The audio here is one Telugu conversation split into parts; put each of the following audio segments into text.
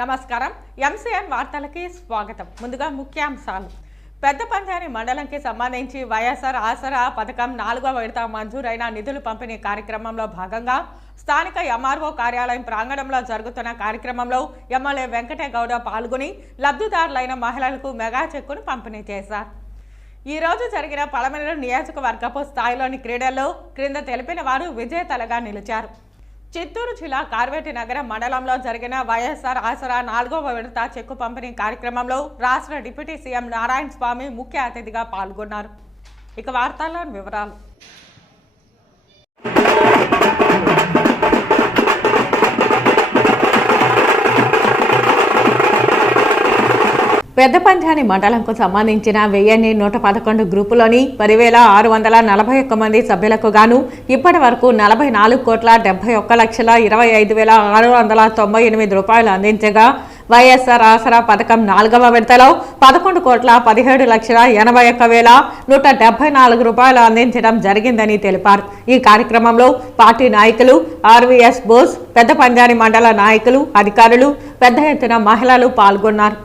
నమస్కారం ఎంసీఎన్ వార్తలకి స్వాగతం. ముందుగా ముఖ్యాంశాలు. పెద్దపంజాని మండలంకి సంబంధించి వైఎస్ఆర్ ఆసరా పథకం 4వ విడత మంజూరైన నిధులు పంపిణీ కార్యక్రమంలో భాగంగా స్థానిక ఎంఆర్ఓ కార్యాలయం ప్రాంగణంలో జరుగుతున్న కార్యక్రమంలో ఎమ్మెల్యే వెంకటేగౌడ పాల్గొని లబ్ధిదారులైన మహిళలకు మెగా చెక్కును పంపిణీ చేశారు. ఈ రోజు జరిగిన పలమనేరు నియోజకవర్గపు స్థాయిలోని క్రీడల్లో క్రింద తెలిపిన వారు విజేతలుగా నిలిచారు. చిత్తూరు జిల్లా కార్వేటి నగర మండలంలో జరిగిన వైఎస్ఆర్ ఆసరా 4వ విడత చెక్కు పంపిణీ కార్యక్రమంలో రాష్ట్ర డిప్యూటీ సీఎం నారాయణ స్వామి ముఖ్య అతిథిగా పాల్గొన్నారు. ఇక వార్తల్లోని వివరాలు. పెద్దపంజాని మండలంకు సంబంధించిన 1111 గ్రూపులోని 10,641 మంది సభ్యులకు గాను ఇప్పటి వరకు 44,71,25,698 రూపాయలు అందించగా వైఎస్ఆర్ ఆసరా పథకం 4వ విడతలో 11,17,81,174 రూపాయలు అందించడం జరిగిందని తెలిపారు. ఈ కార్యక్రమంలో పార్టీ నాయకులు, ఆర్వీఎస్ బోస్, పెద్దపంజాని మండల నాయకులు, అధికారులు, పెద్ద ఎత్తున మహిళలు పాల్గొన్నారు.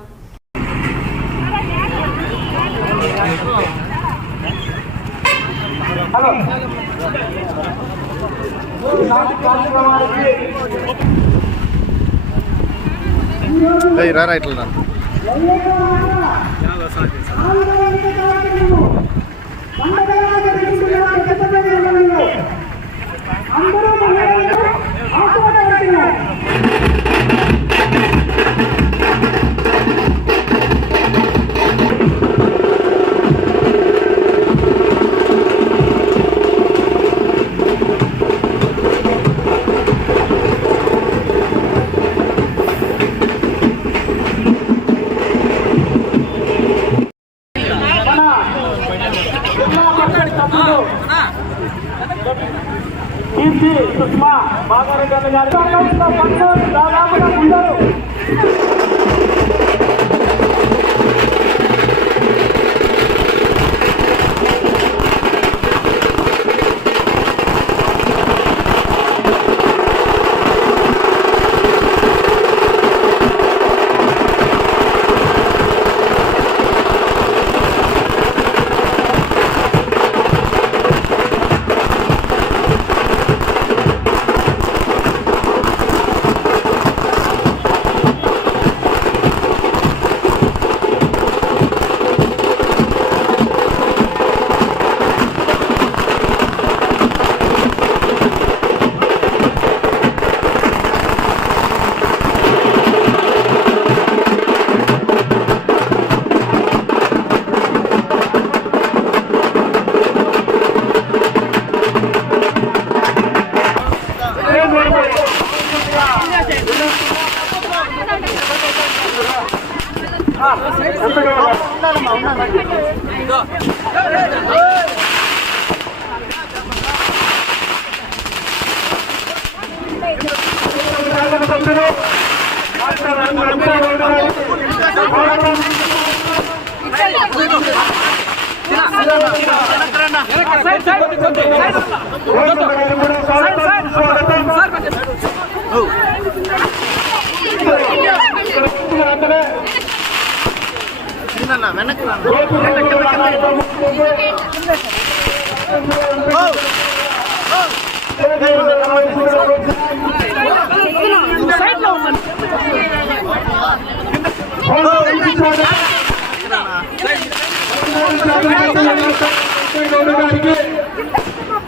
సుష్మా బాగారెడ్డి గారు దాదాపుగా ఉండరు.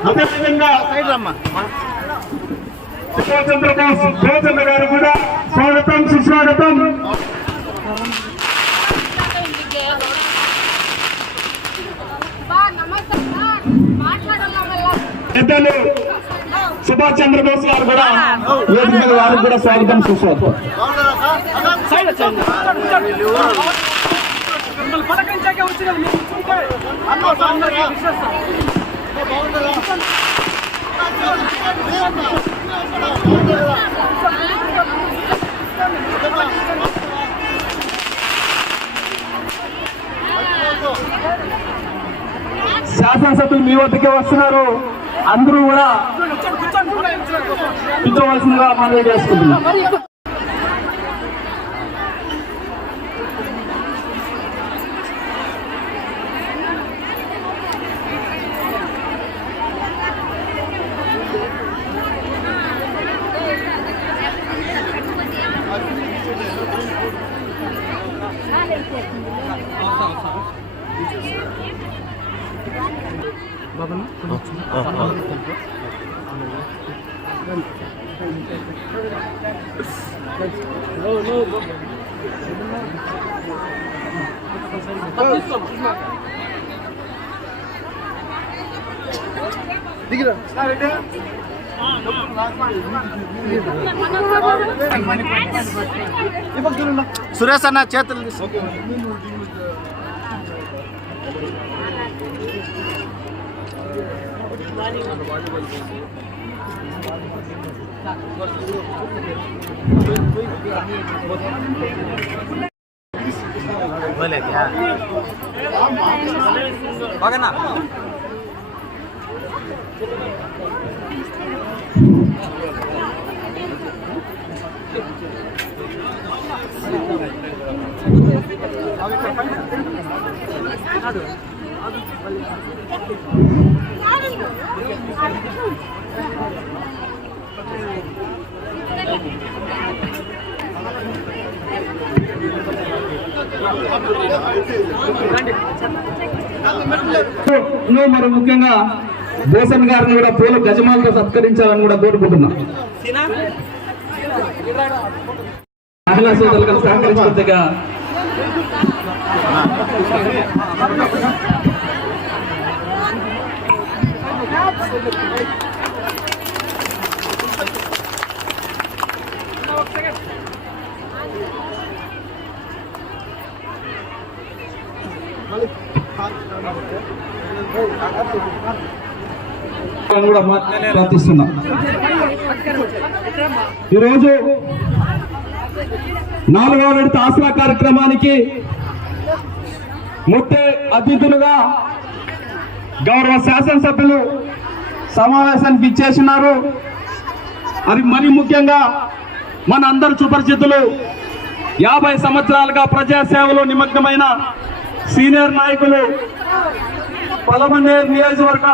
అదేవిధంగా చంద్రబోస్ జోచంద్ర గారు కూడా స్వాగతం, సుస్వాగతం. పెద్దలు సుభాష్ చంద్రబోస్ గారు కూడా వారికి కూడా స్వాగతం, సుస్వాగతం. శాసనసభ్యులు మీ వద్దకే వస్తున్నారు. అందరూ కూడా కూర్చోవలసిందిగా మనవి చేసుకుంటున్నాం. సురేష్ అన్న చేతులు బాగా మరి ముఖ్యంగా భూషణ్ గారిని కూడా పూల గజమాలతో సత్కరించాలని కూడా కోరుకుంటున్నాం. మహిళా సోదరులకు సహకరించగా కూడా ప్రార్థిస్తున్నాం. ఈరోజు 4వ విడత ఆసరా కార్యక్రమానికి ముఖ్య అతిథులుగా గౌరవ శాసనసభ్యులు సమావేశానికి ఇచ్చేసినారు. అది మరి ముఖ్యంగా మన అందరు సుపరిచితులు 50 సంవత్సరాలుగా ప్రజాసేవలో నిమగ్నమైన సీనియర్ నాయకులు పలమనేరు నియోజకవర్గ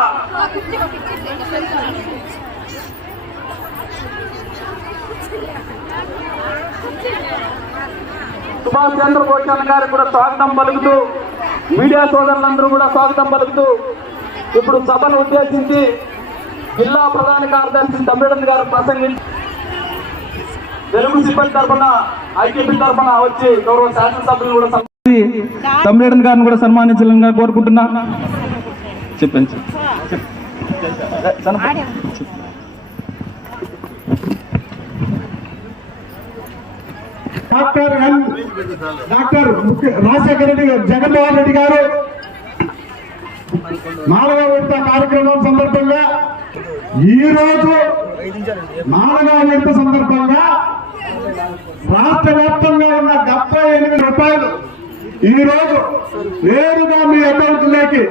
సుభాష్ చంద్రబోస్ గారికి కూడా స్వాగతం పలుకుతూ, మీడియా సోదరులందరూ కూడా స్వాగతం పలుకుతూ ఇప్పుడు సభను ఉద్దేశించి జిల్లా ప్రధాన కార్యదర్శి తమ్మిడన్ గారు ప్రసంగించి తెలుగు సిబ్బంది తరఫున ఐక్యపీ తరఫున వచ్చి గౌరవ శాసనసభ్యులు కూడా తమ్మిడన్ గారిని కూడా సన్మానించాలని కోరుకుంటున్నా. చెప్పండి. డాక్టర్ రాజశేఖర రెడ్డి గారు, జగన్మోహన్ రెడ్డి గారు 4వ విడత కార్యక్రమం సందర్భంగా ఈరోజు 4వ విడత సందర్భంగా రాష్ట్ర వ్యాప్తంగా ఉన్న 78 రూపాయలు ఈ రోజు నేరుగా మీ అకౌంట్ లోకి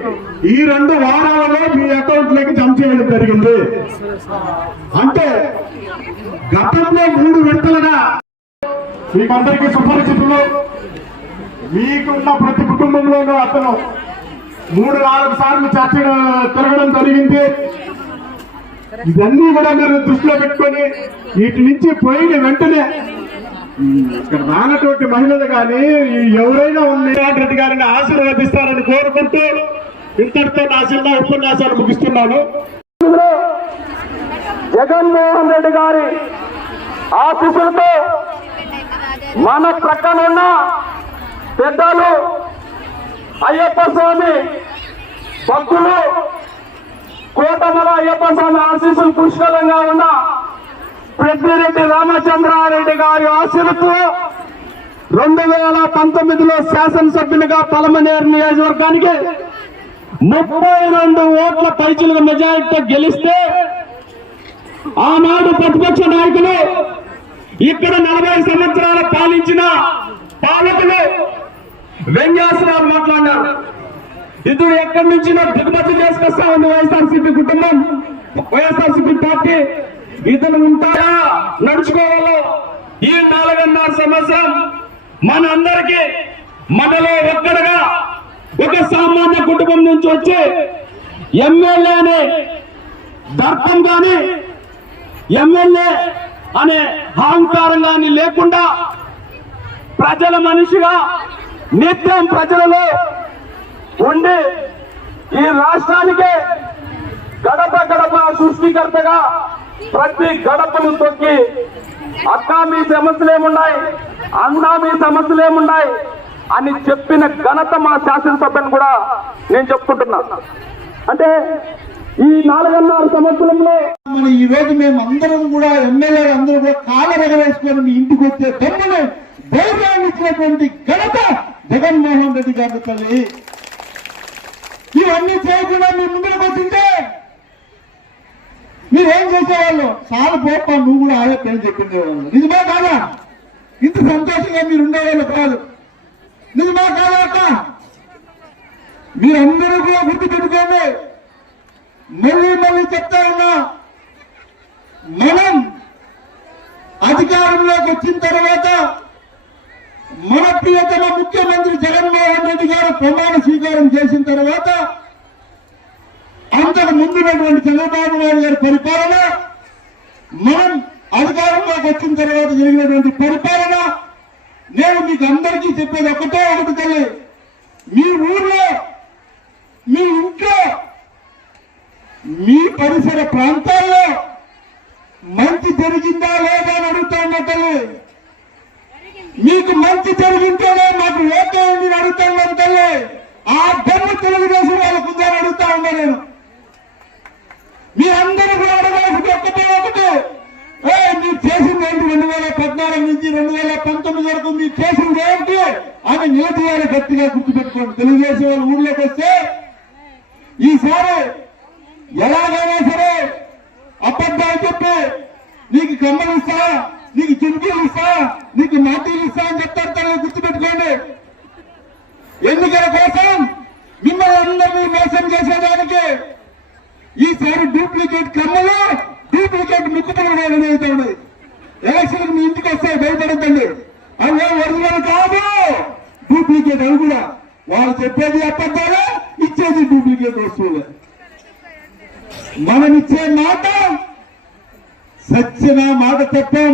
ఈ 2 వారాలలో మీ అకౌంట్ లోకి జమ చేయడం జరిగింది. అంటే గతంలో 3 విడతలుగా మీకందరికీ సుపరిచితులు. మీకున్న ప్రతి కుటుంబంలోనూ అతను 3-4 సార్లు చర్చ తిరగడం జరిగింది. ఇవన్నీ కూడా మీరు దృష్టిలో పెట్టుకొని వీటి నుంచి పోయిన వెంటనే ఇక్కడ రానటువంటి మహిళలు కానీ ఎవరైనా రెడ్డి గారిని ఆశీర్వదిస్తారని కోరుకుంటూ ఇంతటితో నా జిల్లా ఉపన్యాసాలు ముగిస్తున్నాను. జగన్మోహన్ రెడ్డి గారి ఆశీస్సులతో మన ప్రక్కనున్న పెద్దలు అయ్యప్ప స్వామి భక్తులు కోటమల అయ్యప్ప స్వామి ఆశీస్సులు పుష్కలంగా ఉన్న పెద్దిరెడ్డి రామచంద్రారెడ్డి గారి ఆశీస్సులతో 2019లో శాసనసభ్యునిగా పలమనేరు నియోజకవర్గానికి 32 ఓట్ల పైచిలుగా మెజారిటీతో గెలిస్తే ఆనాడు ప్రతిపక్ష నాయకులు ఇక్కడ 40 సంవత్సరాలు పాలించిన పాలకులు వ్యంగ్యాస్త్రాలు మాట్లాడినారు. ఇతడు ఎక్కడి నుంచి దిగుమతి చేసుకొస్తా ఉంది వైఎస్ఆర్సీపీ కుటుంబం, వైఎస్ఆర్సీపీ పార్టీ. ఇతను ఉంటారా నడుచుకోవాలో ఈ 4.5 సంవత్సరం మన అందరికీ మనలో ఒక్కడుగా ఒక సామాన్య కుటుంబం నుంచి వచ్చి ఎమ్మెల్యే అనే దర్పం కానీ ఎమ్మెల్యే అనే అహంకారం కానీ లేకుండా ప్రజల మనిషిగా నిత్యం ప్రజలలో ఉండి ఈ రాష్ట్రానికే గడప గడప సృష్టికర్తగా ప్రతి గడపను తొక్కి అక్క మీ సమస్యలు ఏమున్నాయి, అన్నా మీ సమస్యలు ఏమున్నాయి అని చెప్పిన ఘనత మా శాసనసభ్యుని కూడా నేను చెప్పుకుంటున్నా. అంటే ఈ 4.5 సంవత్సరంలో మన ఈ రోజు మేము అందరం కూడా ఎమ్మెల్యేలు అందరూ కూడా కాళ్ళ ఎగరేసుకొని మీ ఇంటికి వచ్చే దమ్ముని ధైర్యాన్ని ఇచ్చినటువంటి ఘనత జగన్మోహన్ రెడ్డి గారి తల్లి. ఇవన్నీ చేయకుండా మీ ముందుకు వచ్చింటే మీరేం చేసేవాళ్ళు? చాలా పోప నువ్వు కూడా ఆయా పేరు చెప్పిండేవాళ్ళు. నిజమా కాదా? ఇంత సంతోషంగా మీరు ఉండేవాళ్ళు కాదు. నిజమా కాదా అక్క? మీరందరూ కూడా గుర్తు పెట్టుకోండి. మళ్ళీ చెప్తా ఉన్నా, మనం అధికారంలోకి వచ్చిన తర్వాత మన ప్రియతమ ముఖ్యమంత్రి జగన్మోహన్ రెడ్డి గారు ప్రమాణ స్వీకారం చేసిన తర్వాత అంతకు ముందున్నటువంటి చంద్రబాబు నాయుడు గారి పరిపాలన, మనం అధికారంలోకి వచ్చిన తర్వాత జరిగినటువంటి పరిపాలన, నేను మీకు అందరికీ చెప్పేది ఒకటే ఒకటి తల్లి. మీ ఊర్లో, మీ ఇంట్లో, మీ పరిసర ప్రాంతాల్లో మంచి జరిగిందా లేదా అని అడుగుతా ఉన్నా తల్లి. మీకు మంచి జరిగింటేనే మాకు ఓటేయండి అని అడుగుతా ఉన్నాను తల్లి. ఆ దమ్ము తెలుగుదేశం వాళ్ళకు ఉందని అడుగుతా ఉన్నా నేను. మీరందరూ కూడా అడగాల్సింది ఒకటే ఒకటి, మీరు చేసింది ఏంటి? 2014 నుంచి 2019 వరకు మీరు చేసింది ఏంటి అని నిలదీయాలి. గట్టిగా గుర్తుపెట్టుకోండి. తెలుగుదేశం వాళ్ళు ఊళ్ళోకి వస్తే ఈసారి ఎలాగైనా సరే అబద్ధాలు చెప్పి నీకు కమ్మలు ఇస్తా, నీకు చుంకీలు ఇస్తా, నీకు మాటీలు ఇస్తా అని చెప్తారు తల్లి. గుర్తుపెట్టుకోండి. ఎన్నికల కోసం మిమ్మల్ని అందరినీ మోసం చేసేదానికి ఈసారి డూప్లికేట్ కమ్మలు, డూప్లికేట్ ముక్కుతులు అవుతా ఉన్నాయి. ఎలక్షన్ మీ ఇంటికి వస్తే భయపడద్దండి. అవి ఒరిజినల్ కాదు, డూప్లికేట్. అవి కూడా వాళ్ళు చెప్పేది అబద్ధాలే, ఇచ్చేది డూప్లికేట్ వస్తువులే. మనం ఇచ్చే మాట సచ్చిన మాట చెప్పం.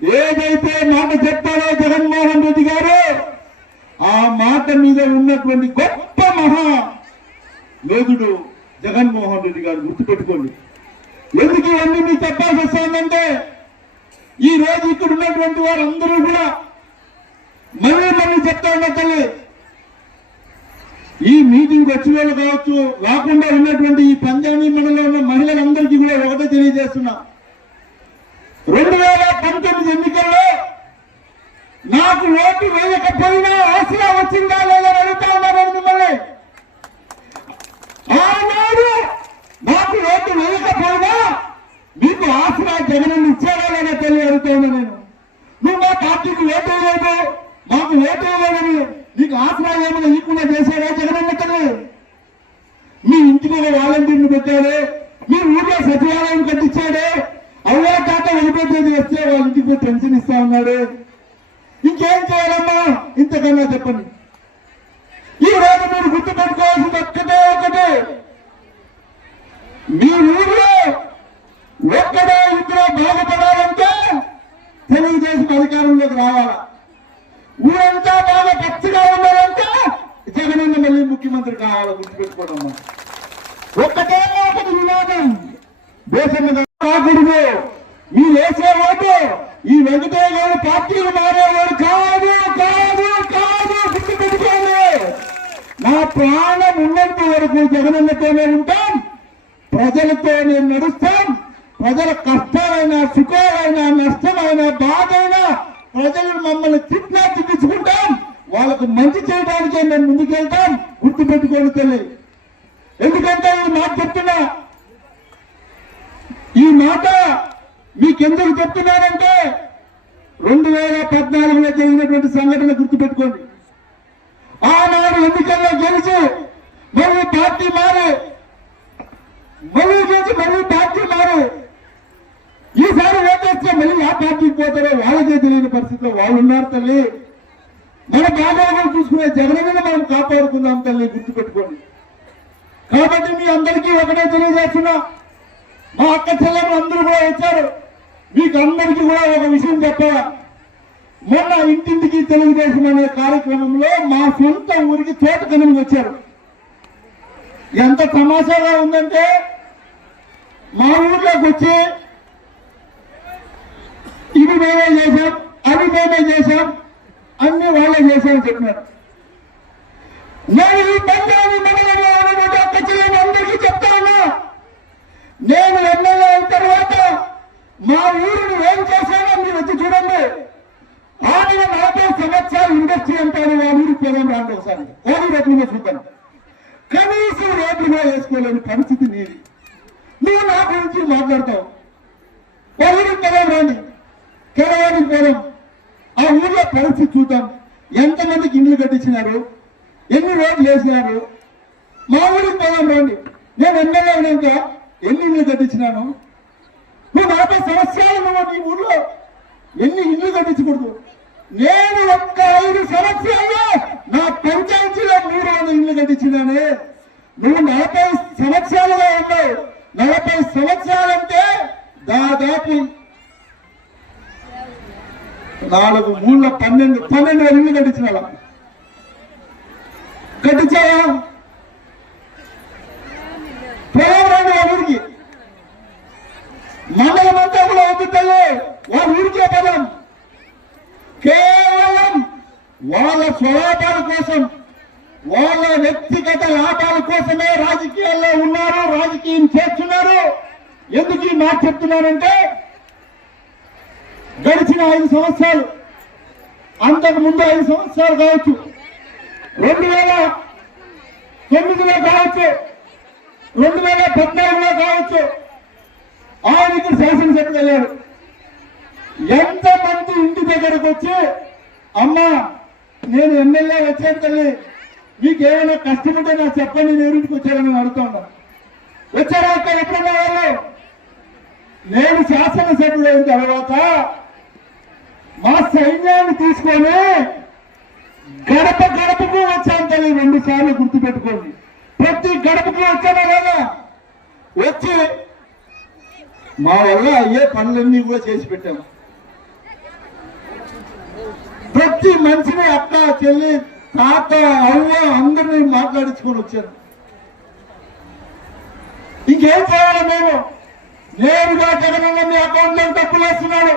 ఏదైతే మాట చెప్పారో జగన్మోహన్ రెడ్డి గారు, ఆ మాట మీద ఉన్నటువంటి గొప్ప మహా యోధుడు జగన్మోహన్ రెడ్డి గారు. గుర్తుపెట్టుకోండి. ఎందుకు ఇవన్నీ మీకు చెప్పాల్సి వస్తుందంటే, ఈ రోజు ఇక్కడ ఉన్నటువంటి వారందరూ కూడా మళ్ళీ చెప్తా ఉన్నా తల్లి. ఈ మీటింగ్ వచ్చిన వాళ్ళు కావచ్చు, రాకుండా ఉన్నటువంటి ఈ పంజాబీ మండలంలో ఉన్న మహిళలందరికీ కూడా ఒకటే తెలియజేస్తున్నా. 2019 ఎన్నికల్లో నాకు ఓటు వేయకపోయినా ఆశగా వచ్చిందా లేదా అడుగుతా ఉన్నాను మిమ్మల్ని. ఆనాడు నాకు ఓటు వేయకపోయినా మీకు ఆశగా జగన్ ఇచ్చారా లేదా తెలియ అడుగుతా ఉన్నా నేను. నువ్వు మా పార్టీకి ఓటు లేదు, మాకు ఓటు లేదని నీకు ఆసరా ఏమైనా ఇవ్వకుండా చేశారా జగనన్న తల్లి? మీ ఇంటికి వాలంటీర్లు పెట్టాడు, మీ ఊళ్ళో సచివాలయం కట్టించాడు, అవ్వా తాత వెళ్ళిపోతుంది వస్తే వాళ్ళ ఇంటికి పెన్షన్ ఇస్తా ఉన్నాడు. ఇంకేం చేయాలమ్మా ఇంతకన్నా చెప్పండి. ఈ రోజు మీరు గుర్తుపెట్టుకోవాల్సింది ఒక్కటే ఒకటి, మీ ఊళ్ళో ఒక్కడే ఇద్దరు బాగుపడాలంటే తెలుగుదేశం అధికారంలోకి రావాలా. ఊరంతా బాగా పచ్చిగా ఉండాలంటే జగనన్న మళ్ళీ ముఖ్యమంత్రి కావాలి. గుర్తుపెట్టుకోవడం ఒక్కటే ఒకటి వినాదం. దేశం కాకూడదు. మీరు వేసే ఓటు ఈ వెంకటయ్య గారు పార్టీలు మారేవాడు కాదు కాదు కాదు. గుర్తుపెట్టుకోండి. నా ప్రాణం ఉన్నంత వరకు జగనన్నతోనే ఉంటాం, ప్రజలతో నేను నడుస్తాం. ప్రజల కష్టాలైనా, సుఖాలైనా, నష్టమైనా, బాధైనా ప్రజలు మమ్మల్ని తిట్టించుకుంటాం. వాళ్ళకు మంచి చేయడానికే మేము ముందుకెళ్తాం. గుర్తుపెట్టుకోండి తల్లి. ఎందుకంటే ఈ మాట చెప్తున్నా, ఈ మాట మీకెందుకు చెప్తున్నానంటే 2014లో జరిగినటువంటి సంఘటన గుర్తుపెట్టుకోండి. ఆనాడు ఎన్నికల్లో గెలిచి మళ్ళీ పార్టీ మారి ఈసారి ఓటేస్తే మళ్ళీ ఆ పార్టీకి పోతారో వాళ్ళకే తెలియని పరిస్థితిలో వాళ్ళు ఉన్నారు తల్లి. మన బాగోగులు చూసుకునే జగనన్న మనం కాపాడుకుందాం తల్లి. గుర్తుపెట్టుకోండి. కాబట్టి మీ అందరికీ ఒకటే తెలియజేస్తున్నా, మా అక్క చెల్లెలు అందరూ కూడా వచ్చారు. మీకు అందరికీ కూడా ఒక విషయం చెప్పాలా. మొన్న ఇంటింటికి తెలుగుదేశం అనే కార్యక్రమంలో మా సొంత ఊరికి తోటకనం వచ్చారు. ఎంత తమాషాగా ఉందంటే మా ఊర్లోకి వచ్చి ఇవి మేమే చేశాం, అవి మేమే చేశాం, అన్ని వాళ్ళే చేశామని చెప్పినారు. నేను ఈ పంచాయతీ మండలంలో ఖచ్చితంగా అందరికీ చెప్తా ఉన్నా, నేను ఎమ్మెల్యే అయిన తర్వాత మా ఊరిని ఏం చేశానో మీరు వచ్చి చూడండి. ఆయన 40 సంవత్సరాలు ఇండస్ట్రీ అంటారు, వాళ్ళ ఊరికి పోదాం రాండి ఒకసారి, కోడి రేట్లుగా చూద్దాం. కనీసం రేట్లుగా వేసుకోలేని పరిస్థితి నీది. నువ్వు నా గురించి మాట్లాడతావు. వాళ్ళ ఊరికి పోదాం రాండి, కేరళకి పోదాం, ఆ ఊర్లో పరిస్థితి చూద్దాం. ఎంతమందికి ఇండ్లు కట్టించినారు, ఎన్ని రోడ్లు వేసినారు. మా ఊరికి పోదాం రండి. నేను ఎమ్మెల్యే అయినాక ఎన్ని ఇల్లు కట్టించినాను. నువ్వు 40 సంవత్సరాలు నువ్వు నీ ఊళ్ళో ఎన్ని ఇల్లు కట్టించకూడదు. నేను ఒక్క 5 సంవత్సరాల్లో నా పంచాయతీలో 300 ఇల్లు కట్టించినానే. నువ్వు 40 సంవత్సరాలుగా ఉన్నావు. 40 సంవత్సరాలంటే దాదాపు 4 ఊళ్ళ 12 ఇల్లు కట్టించిన కట్టించావా? ప్రయాణాన్ని వాళ్ళ ఊరికి మండలం అంతా కూడా వద్దుతాయి. వాళ్ళ ఊరికే పదం కేవలం వాళ్ళ స్వలాభాల కోసం, వాళ్ళ వ్యక్తిగత లాభాల కోసమే రాజకీయాల్లో ఉన్నారు, రాజకీయం చేస్తున్నారు. ఎందుకు ఈ మాట చెప్తున్నానంటే గడిచిన 5 సంవత్సరాలు, అంతకు ముందు 5 సంవత్సరాలు కావచ్చు, 2009లో కావచ్చు, 2014లో కావచ్చు, ఆయన ఇక్కడ శాసనసభకు వెళ్ళారు. ఎంతమంది ఇంటి దగ్గరకు వచ్చి, అమ్మా నేను ఎమ్మెల్యే వచ్చాను తల్లి, మీకు ఏమైనా కష్టం ఉంటే నాకు చెప్పండి, నేను ఇంటికి వచ్చారని అడుగుతా ఉన్నా. వచ్చారా అక్కడ ఎప్పుడన్నా వాళ్ళు? నేను శాసనసభకు అయిన తర్వాత మా సైన్యాన్ని తీసుకొని గడప గడపకు వచ్చాను తల్లి. 2 సార్లు గుర్తుపెట్టుకోండి. ప్రతి గడపకు వచ్చానా లేదా? వచ్చి మా వల్ల అయ్యే పనులన్నీ కూడా చేసి పెట్టాము. ప్రతి మనిషిని అక్క, చెల్లి, తాత, అవ్వ అందరినీ మాట్లాడించుకొని వచ్చాను. ఇంకేం చేయాలి? మేము నేరుగా జగనన్న మీ అకౌంట్లో డబ్బులు వేస్తున్నాడు,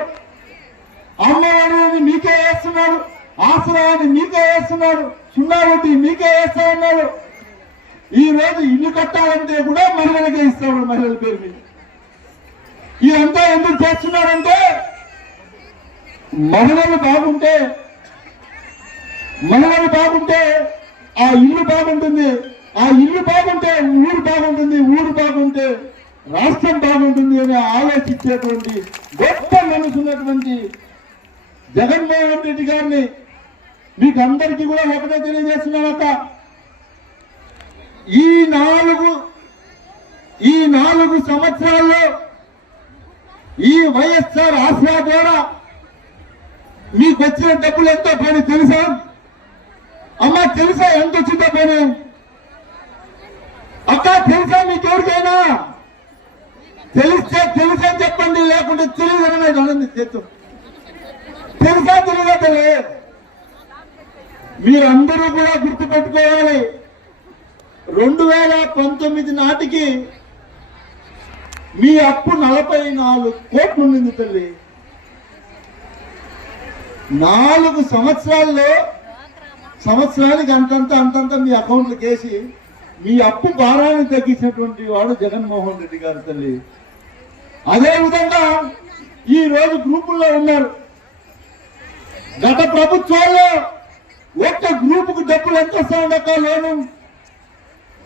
అమ్మఒడి మీకే వేస్తున్నాడు, ఆశ్రయాన్ని మీకే వేస్తున్నాడు, 0 వడ్డీ మీకే వేస్తా ఉన్నాడు. ఈ రోజు ఇల్లు కట్టాలంటే కూడా మహిళలకే ఇస్తాడు, మహిళల పేరు మీద. ఇదంతా ఎందుకు చేస్తున్నారంటే మహిళలు బాగుంటే ఆ ఇల్లు బాగుంటుంది, ఆ ఇల్లు బాగుంటే ఊరు బాగుంటుంది, ఊరు బాగుంటే రాష్ట్రం బాగుంటుంది అని ఆలోచించేటువంటి గొప్ప మనసు ఉన్నటువంటి జగన్మోహన్ రెడ్డి గారిని మీకు అందరికీ కూడా ఒకటే తెలియజేస్తున్నానక్క. ఈ 4 సంవత్సరాల్లో ఈ వైఎస్ఆర్ ఆసరా ద్వారా మీకు వచ్చిన డబ్బులు ఎంతో పని తెలుసా? అమ్మ తెలుసా ఎంత వచ్చిందో పని? అక్క తెలుసా మీకు ఎవరికైనా? తెలిస్తే తెలుసని చెప్పండి, లేకుంటే తెలియదనే అనండి చేస్తూ. తెలుసా తెలియదా? తెలియ. మీరందరూ కూడా గుర్తుపెట్టుకోవాలి, 2019 నాటికి మీ అప్పు 44 కోట్లు ఉండింది తల్లి. 4 సంవత్సరాల్లో సంవత్సరానికి అంతంత మీ అకౌంట్లకు వేసి మీ అప్పు భారాన్ని తగ్గించినటువంటి వాడు జగన్మోహన్ రెడ్డి గారు తల్లి. అదేవిధంగా ఈ రోజు గ్రూపుల్లో ఉన్నారు. గత ప్రభుత్వాల్లో ఒక్క గ్రూపుకు డబ్బులు ఎంత వస్తాయక లోను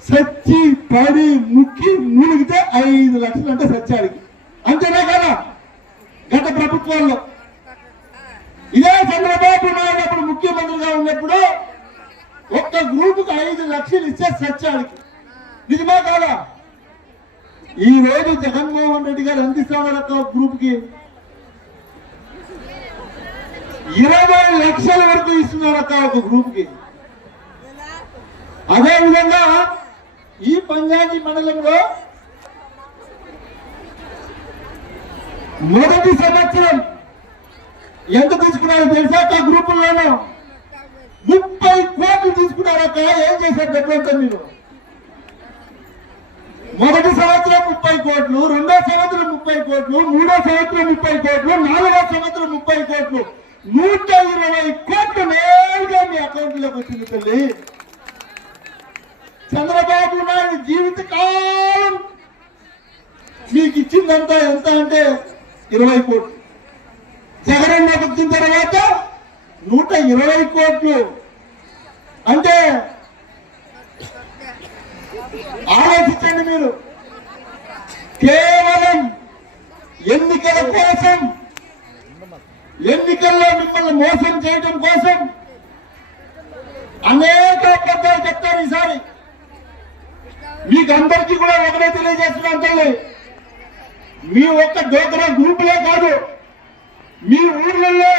సచ్చి పడి ముక్కి మూలిగితే 5 లక్షలు అంటే సత్యానికి, అంతేనా కదా? గత ప్రభుత్వాల్లో ఇదే చంద్రబాబు నాయుడు అప్పుడు ముఖ్యమంత్రిగా ఉన్నప్పుడు ఒక్క గ్రూపుకు 5 లక్షలు ఇచ్చే సత్యానికి. నిజమా కాదా? ఈ రోజు జగన్మోహన్ రెడ్డి గారు ఎంత ఇస్తామని ఒక గ్రూప్కి 20 లక్షల వరకు ఇస్తున్నారక్క ఒక గ్రూప్కి. అదేవిధంగా ఈ పంచాయతీ మండలంలో మొదటి సంవత్సరం ఎంత తీసుకున్నారో తెలుసా? ఆ గ్రూపుల్లోనూ 30 కోట్లు తీసుకున్నారక్క. ఏం చేశారు డబ్బులంతా మీరు? మొదటి సంవత్సరం 30 కోట్లు, రెండో సంవత్సరం 30 కోట్లు, మూడో సంవత్సరం 30 కోట్లు, నాలుగో సంవత్సరం 30 కోట్లు, 120 కోట్లు నేరుగా మీ అకౌంట్ లోకి వచ్చింది తల్లి. చంద్రబాబు నాయుడు జీవితకాలం మీకు ఇచ్చిందంతా ఎంత అంటే 20 కోట్లు. జగనన్న వచ్చిన తర్వాత 120 కోట్లు. అంటే ఆలోచించండి మీరు. కేవలం ఎన్నికల కోసం, ఎన్నికల్లో మిమ్మల్ని మోసం చేయడం కోసం అనేక అబద్ధాలు చెప్తారు. ఈసారి మీకు అందరికీ కూడా ఒకటే తెలియజేస్తున్నాను తల్లి, మీ ఒక్క డోక్రా గ్రూపులే కాదు, మీ ఊర్లలో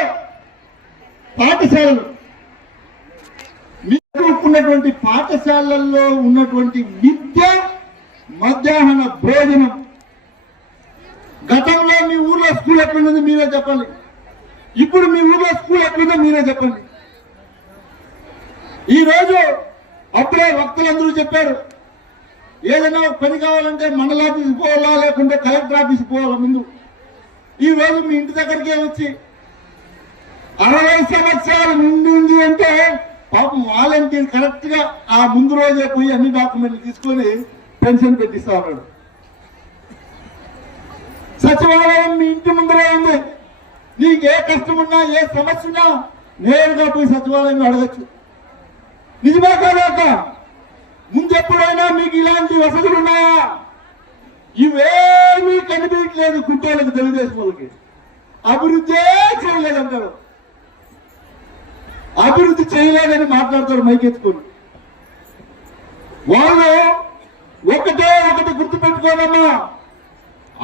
పాఠశాలలు, మీకు ఉన్నటువంటి పాఠశాలల్లో ఉన్నటువంటి విద్య, మధ్యాహ్న భోజనం, గతంలో మీ ఊర్లో స్కూల్ ఎట్లున్నది మీరే చెప్పండి, ఇప్పుడు మీ ఊర్లో స్కూల్ ఎట్లుందో మీరే చెప్పండి. ఈ రోజు అప్పుడే వక్తలందరూ చెప్పారు, ఏదైనా పని కావాలంటే మండల ఆఫీస్ పోవాలా, లేకుంటే కలెక్టర్ ఆఫీస్ పోవాలా. ముందు ఈ రోజు మీ ఇంటి దగ్గరికే వచ్చి 60 సంవత్సరాలు నిండింది అంటే పాపం వాలంటీర్ కరెక్ట్ గా ఆ ముందు రోజే పోయి అన్ని డాక్యుమెంట్లు తీసుకొని పెన్షన్ పెట్టిస్తా ఉన్నాడు. సచివాలయం మీ ఇంటి ముందరే ఉంది. నీకు ఏ కష్టం ఉన్నా, ఏ సమస్య ఉన్నా నేరుగా పోయి సచివాలయం అడగచ్చు. నిజమే కాదాక? ముందు ఎప్పుడైనా మీకు ఇలాంటి వసతులు ఉన్నాయా? ఇవేమీ కనిపించలేదు గుంటూరులకు, తెలుగుదేశం వాళ్ళకి. అభివృద్ధే చేయలేదంటారు, అభివృద్ధి చేయలేదని మాట్లాడతారు మైకెత్తుకొని. వాళ్ళు ఒకటి గుర్తుపెట్టుకోదమ్మా,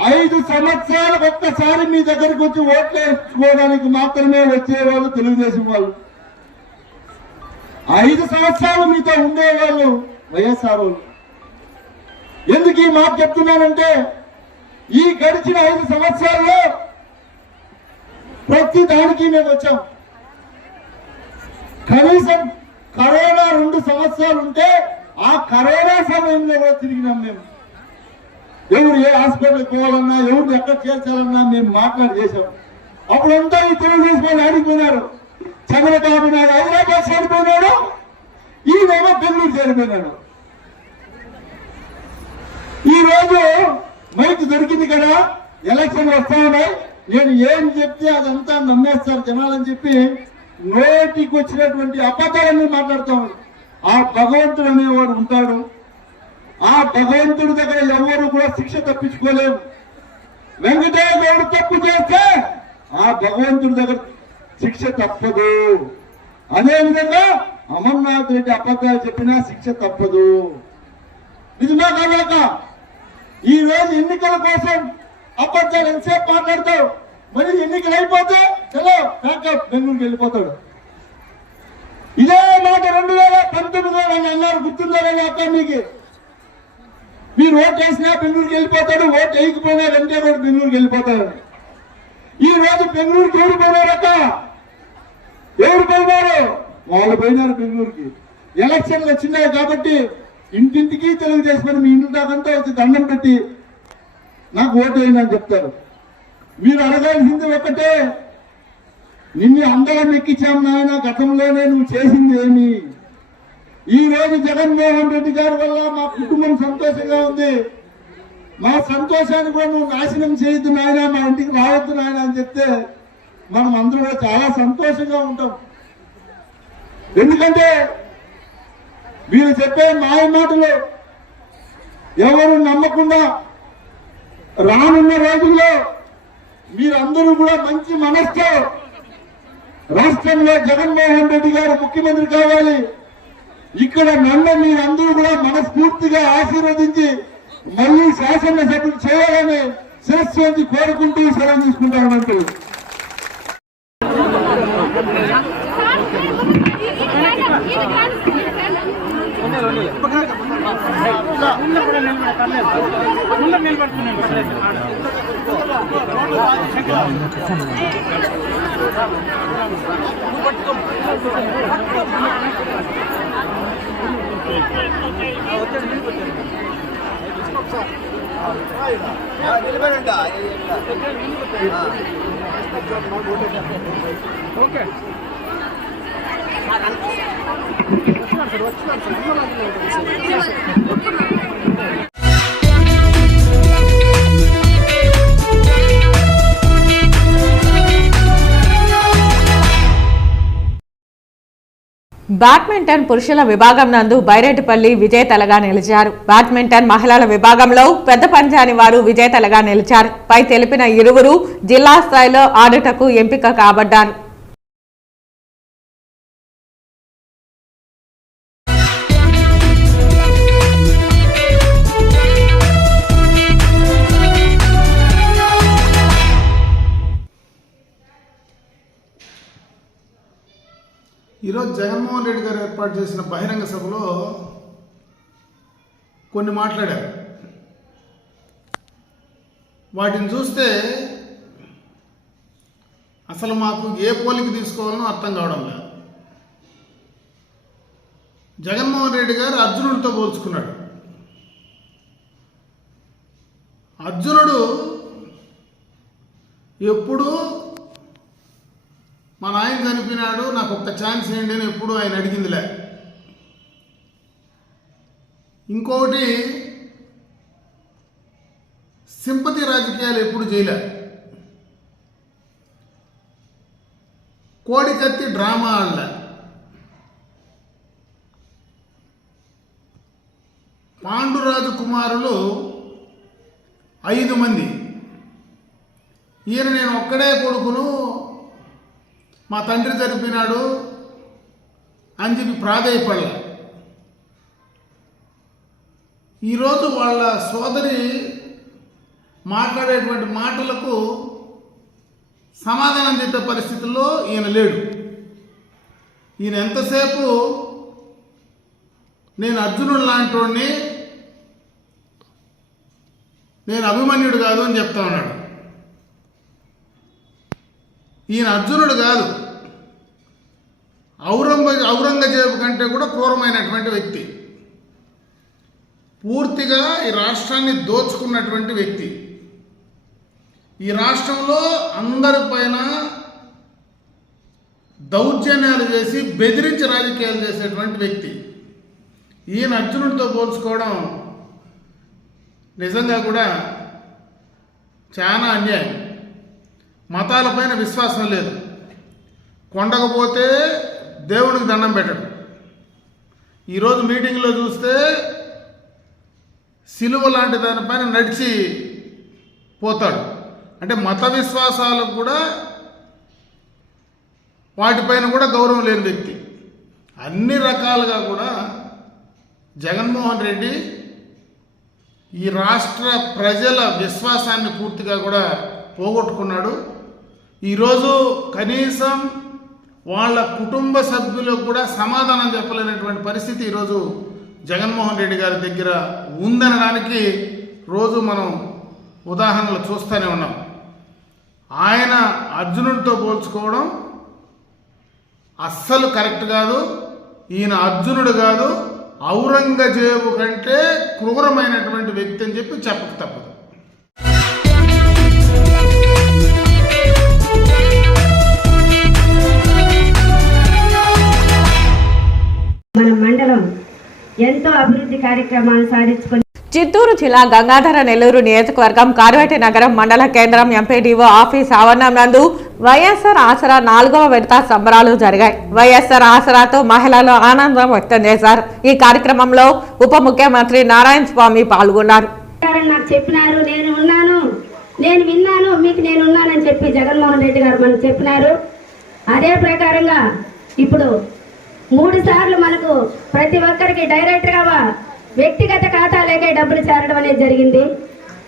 5 సంవత్సరాలకు ఒక్కసారి మీ దగ్గరికి వచ్చి ఓట్లు వేసుకోవడానికి మాత్రమే వచ్చేవాళ్ళు తెలుగుదేశం వాళ్ళు. 5 సంవత్సరాలు మీతో ఉండేవాళ్ళు వైఎస్ఆర్ వాళ్ళు. ఎందుకు ఈ మాట చెప్తున్నానంటే, ఈ గడిచిన 5 సంవత్సరాల్లో ప్రతి దానికి మేము వచ్చాం. కనీసం కరోనా 2 సంవత్సరాలు ఉంటే ఆ కరోనా సమయంలో కూడా తిరిగినాం మేము. ఎవరు ఏ హాస్పిటల్కి పోవాలన్నా, ఎవరిని ఎక్కడ చేర్చాలన్నా మేము మాట్లాడి చేశాం. అప్పుడంతా ఈ తెలుగుదేశం వాళ్ళు ఆడిపోయినారు. చంద్రబాబు నాయుడు హైదరాబాద్ చేరిపోయినాడు, ఈయనేమో బెంగళూరు చేరిపోయినాడు. ఈ రోజు మైక్ దొరికింది కదా, ఎలక్షన్ వస్తా ఉన్నాయి, నేను ఏం చెప్తే అదంతా నమ్మేస్తారు జనాలని చెప్పి నోటికి వచ్చినటువంటి అబద్ధాలన్నీ మాట్లాడుతాం. ఆ భగవంతుడు అనేవాడు ఉంటాడు. ఆ భగవంతుడి దగ్గర ఎవరు కూడా శిక్ష తప్పించుకోలేము. వెంకటేశ్వర గౌడ్ తప్పు చేస్తే ఆ భగవంతుడి దగ్గర శిక్ష తప్పదు. అదేవిధంగా అమర్నాథ్ రెడ్డి అబద్ధాలు చెప్పినా శిక్ష తప్పదు. నిజమా కాక? ఈ రోజు ఎన్నికల కోసం అబద్ధాలు ఎంతసేపు మాట్లాడతావు, మరి ఎన్నికలు అయిపోతే చలో బ్యాకప్ బెంగళూరుకి వెళ్ళిపోతాడు. ఇదే మాట 2019లో ఆయన అన్నారు, గుర్తుందా అక్క మీకు? మీరు ఓటు వేసినా బెంగళూరుకి వెళ్ళిపోతాడు, ఓటు వేయకపోయినా వెంటనే కూడా బెంగళూరుకి వెళ్ళిపోతాడు. ఈ రోజు బెంగళూరుకి ఎవరు పోయినారక్క? ఎవరు పోయినారు? వాళ్ళు పోయినారు బెంగళూరుకి. ఎలక్షన్లు వచ్చినాయి కాబట్టి ఇంటింటికి తెలుగుదేశం మీ ఇంటి దాకంతా వచ్చి దండం పెట్టి నాకు ఓటు వేయండి అని చెప్తారు. మీరు అడగాల్సింది ఒకటే, నిన్ను అందరం ఎక్కించాము నాయన, గతంలోనే నువ్వు చేసింది ఏమి? ఈ రోజు జగన్మోహన్ రెడ్డి గారి వల్ల మా కుటుంబం సంతోషంగా ఉంది. మా సంతోషాన్ని కూడా నువ్వు నాశనం చేయొద్దు నాయన, మా ఇంటికి రావద్దు నాయన అని చెప్తే మనం అందరూ కూడా చాలా సంతోషంగా ఉంటాం. ఎందుకంటే మీరు చెప్పే మాయ మాటలు ఎవరు నమ్మకుండా రానున్న రోజుల్లో మీరందరూ కూడా మంచి మనస్తో రాష్ట్రంలో జగన్మోహన్ రెడ్డి గారు ముఖ్యమంత్రి కావాలి, ఇక్కడ నన్ను మీరందరూ కూడా మనస్ఫూర్తిగా ఆశీర్వదించి మళ్ళీ శాసనసభ్యులు చేయాలని శిరస్సు కోరుకుంటూ సెలవు తీసుకుంటామంటూ నిలబడుతున్నాను. బ్యాడ్మింటన్ పురుషుల విభాగం నందు బైరెడ్డిపల్లి విజేతలుగా నిలిచారు. బ్యాడ్మింటన్ మహిళల విభాగంలో పెద్ద పంజాని వారు విజేతలుగా నిలిచారు. పై తెలిపిన ఇరువురు జిల్లా స్థాయిలో ఆడుటకు ఎంపిక కాబడ్డారు. ఈరోజు జగన్మోహన్ రెడ్డి గారు ఏర్పాటు చేసిన బహిరంగ సభలో కొన్ని మాట్లాడారు. వాటిని చూస్తే అసలు మాకు ఏ పోలిక తీసుకోవాలనో అర్థం కావడం లేదు. జగన్మోహన్ రెడ్డి గారు అర్జునుడితో పోల్చుకున్నాడు. అర్జునుడు ఎప్పుడు మా నాయన చనిపోయినాడు, నాకు ఒక్క ఛాన్స్ ఏంటి అని ఎప్పుడు ఆయన అడిగిందిలే. ఇంకొకటి, సింపతి రాజకీయాలు ఎప్పుడు చేయలే. కోడికత్తి డ్రామా ఆడలే. పాండురాజు కుమారులు 5 మంది. ఈయన నేను ఒక్కడే కొడుకును, మా తండ్రి చనిపోయినాడు అని చెప్పి ప్రాధేయపడలే. ఈరోజు వాళ్ళ సోదరి మాట్లాడేటువంటి మాటలకు సమాధానం చెప్పే పరిస్థితుల్లో ఈయన లేడు. ఈయన ఎంతసేపు నేను అర్జునుడు లాంటి వాడిని, నేను అభిమన్యుడు కాదు అని చెప్తా ఉన్నాడు. ఈయన అర్జునుడు కాదు, ఔరంగజేబు కంటే కూడా క్రూరమైనటువంటి వ్యక్తి. పూర్తిగా ఈ రాష్ట్రాన్ని దోచుకున్నటువంటి వ్యక్తి. ఈ రాష్ట్రంలో అందరిపైన దౌర్జన్యాలు చేసి బెదిరించి రాజకీయాలు చేసేటువంటి వ్యక్తి. ఈయన అర్జునుడితో పోల్చుకోవడం నిజంగా కూడా చాలా అన్యాయం. మతాలపైన విశ్వాసం లేదు. కొండకపోతే దేవునికి దండం పెట్టడు. ఈరోజు మీటింగ్లో చూస్తే సిలువ లాంటి దానిపైన నడిచి పోతాడు. అంటే మత విశ్వాసాలకు కూడా వాటిపైన కూడా గౌరవం లేని వ్యక్తి. అన్ని రకాలుగా కూడా జగన్మోహన్ రెడ్డి ఈ రాష్ట్ర ప్రజల విశ్వాసాన్ని పూర్తిగా కూడా పోగొట్టుకున్నాడు. ఈరోజు కనీసం వాళ్ళ కుటుంబ సభ్యులకు కూడా సమాధానం చెప్పలేనటువంటి పరిస్థితి ఈరోజు జగన్మోహన్ రెడ్డి గారి దగ్గర ఉందనడానికి రోజు మనం ఉదాహరణలు చూస్తూనే ఉన్నాం. ఆయన అర్జునుడితో పోల్చుకోవడం అస్సలు కరెక్ట్ కాదు. ఈయన అర్జునుడు కాదు, ఔరంగజేబు కంటే క్రూరమైనటువంటి వ్యక్తి అని చెప్పి చెప్పక తప్పదు. మన మండలం ఎంతో అభివృద్ధి కార్యక్రమాలు సాధించుకొని చిత్తూరు జిల్లా గంగాధర నెల్లూరు నియోజకవర్గం కార్వేటి నగరం మండల కేంద్రం ఎంపీడీఓ ఆఫీస్ ఆవరణం నందు వైఎస్ఆర్ ఆసరా 4వ విడత సంబరాలు జరిగాయి. వైఎస్ఆర్ ఆసరాతో మహిళలు ఆనందం వ్యక్తం చేశారు. ఈ కార్యక్రమంలో ఉప ముఖ్యమంత్రి నారాయణ స్వామి పాల్గొన్నారు. నాకు చెప్పినారు, నేను ఉన్నాను, నేను విన్నాను, మీకు నేను ఉన్నానని చెప్పి జగన్మోహన్ రెడ్డి గారు మనకు చెప్పినారు. అదే ప్రకారంగా ఇప్పుడు 3 సార్లు మనకు ప్రతి ఒక్కరికి డైరెక్ట్గా వ్యక్తిగత ఖాతాలకే డబ్బులు చేరడం అనేది జరిగింది.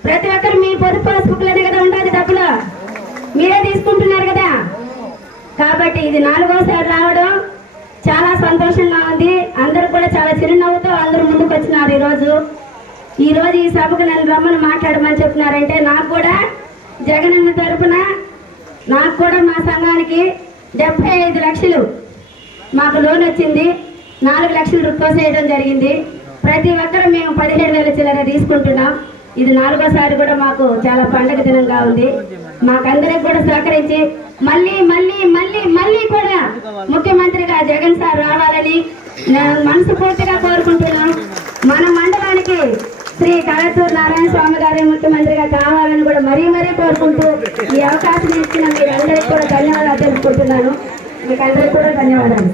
ప్రతి ఒక్కరు మీ పొదుపు పాస్బుక్లోనే కదా ఉండాలి, డబ్బులు మీరే తీసుకుంటున్నారు కదా. కాబట్టి ఇది 4వసారి రావడం చాలా సంతోషంగా ఉంది. అందరూ కూడా చాలా చిరునవ్వుతో అందరూ ముందుకు వచ్చినారు. ఈరోజు ఈ సభకు నన్ను రమ్మని మాట్లాడమని చెప్పినారంటే నాకు కూడా జగనన్న తరపున నాకు కూడా మా సంఘానికి 75 లక్షలు మాకు లోన్ వచ్చింది. 4 లక్షలు రిక్వెస్ట్ చేయడం జరిగింది. ప్రతి ఒక్కరు మేము 17,000 చిల్లర తీసుకుంటున్నాం. ఇది 4వసారి కూడా మాకు చాలా పండగ దినంగా ఉంది. మాకందరికి కూడా సహకరించి మళ్ళీ మళ్ళీ మళ్ళీ మళ్ళీ కూడా ముఖ్యమంత్రిగా జగన్ సార్ రావాలని నేను మనస్ఫూర్తిగా కోరుకుంటున్నాం. మన మండలానికి శ్రీ కళత్తూరు నారాయణ స్వామి గారి ముఖ్యమంత్రిగా కావాలని కూడా మరీ మరీ కోరుకుంటూ ఈ అవకాశం ఇచ్చిన మీరందరికీ కూడా ధన్యవాదాలు తెలుపుకుంటున్నాను. మీకు అందరికీ కూడా ధన్యవాదాలు.